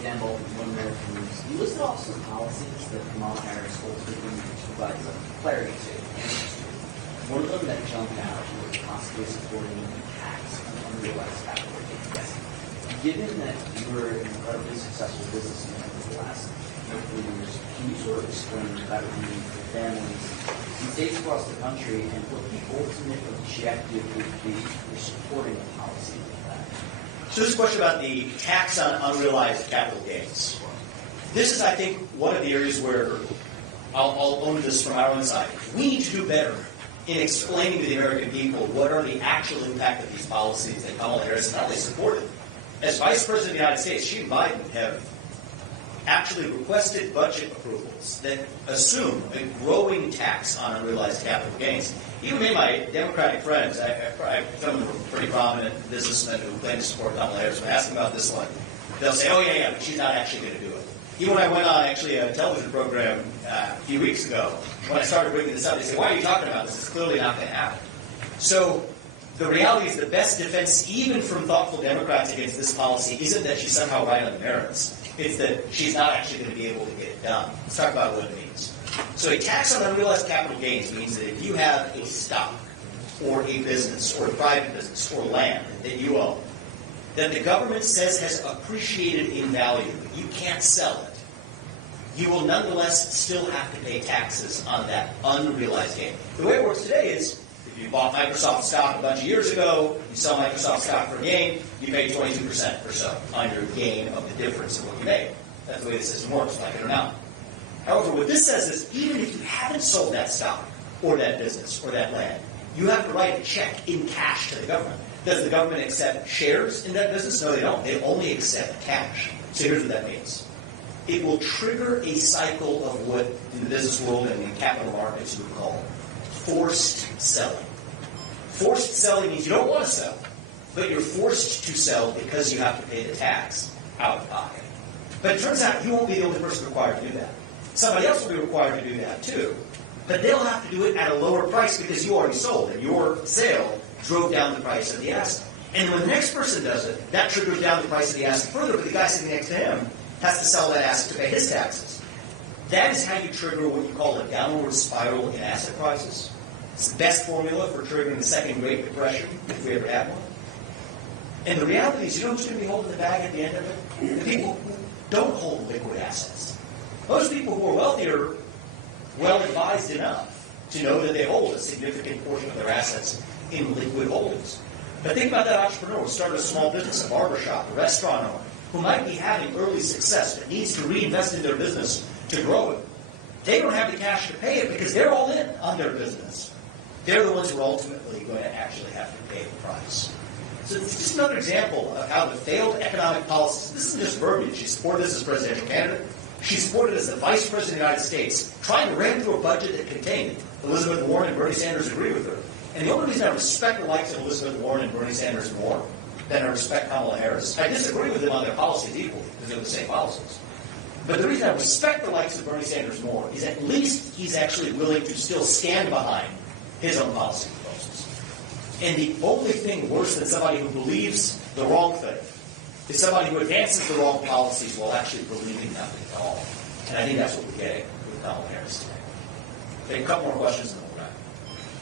example, One American News, you listed off some policies that Kamala Harris holds within which provides clarity to. One of them that jumped out was possibly supporting tax on unrealized capital gains. Yes. Given that you were an incredibly successful businessman over the last couple of years, can you sort of explain how it means for families in states across the country and what the ultimate objective would be for supporting a policy like that? So this is a question about the tax on unrealized capital gains. This is, I think, one of the areas where I'll own this from our own side. We need to do better in explaining to the American people what are the actual impact of these policies that Kamala Harris not only supported. As Vice President of the United States, she and Biden have actually requested budget approvals that assume a growing tax on unrealized capital gains. Even made my Democratic friends, some of them are pretty prominent businessmen who claim to support Kamala Harris, when I ask them about this one, they'll say, oh, yeah, but she's not actually going to do it. Even when I went on actually a television program a few weeks ago, when I started bringing this up, they said, why are you talking about this? It's clearly not going to happen. So the reality is the best defense, even from thoughtful Democrats against this policy, isn't that she's somehow right on the merits. It's that she's not actually going to be able to get it done. Let's talk about what it means. So a tax on unrealized capital gains means that if you have a stock or a business or a private business or land that you own that the government says has appreciated in value, but you can't sell it, you will nonetheless still have to pay taxes on that unrealized gain. The way it works today is if you bought Microsoft stock a bunch of years ago, you sell Microsoft stock for a gain, you pay 22% or so on your gain of the difference of what you made. That's the way the system works, like it or not. However, what this says is even if you haven't sold that stock or that business or that land, you have to write a check in cash to the government. Does the government accept shares in that business? No, they don't. They only accept cash. So here's what that means. It will trigger a cycle of what in the business world and in capital markets you would call forced selling. Forced selling means you don't want to sell, but you're forced to sell because you have to pay the tax out of pocket. But it turns out you won't be the only person required to do that. Somebody else will be required to do that too, but they'll have to do it at a lower price because you already sold and your sale drove down the price of the asset. And when the next person does it, that triggers down the price of the asset further, but the guy sitting next to him has to sell that asset to pay his taxes. That is how you trigger what you call a downward spiral in asset prices. It's the best formula for triggering the second Great Depression, if we ever had one. And the reality is, you know who's going to be holding the bag at the end of it? The people who don't hold liquid assets. Those people who are wealthy are well-advised enough to know that they hold a significant portion of their assets in liquid holdings. But think about that entrepreneur who started a small business, a barbershop, a restaurant owner, who might be having early success but needs to reinvest in their business to grow it. They don't have the cash to pay it because they're all in on their business. They're the ones who are ultimately going to actually have to pay the price. So it's just another example of how the failed economic policies, this isn't just verbiage. She supported this as presidential candidate. She supported as the Vice President of the United States, trying to ram through a budget that contained Elizabeth Warren and Bernie Sanders agree with her. And the only reason I respect the likes of Elizabeth Warren and Bernie Sanders more than I respect Kamala Harris, I disagree with them on their policies equally, because they're the same policies. But the reason I respect the likes of Bernie Sanders more is at least he's actually willing to still stand behind his own policy proposals. And the only thing worse than somebody who believes the wrong thing is somebody who advances the wrong policies while actually believing nothing at all. And I think that's what we're getting with Kamala Harris today. Take a couple more questions.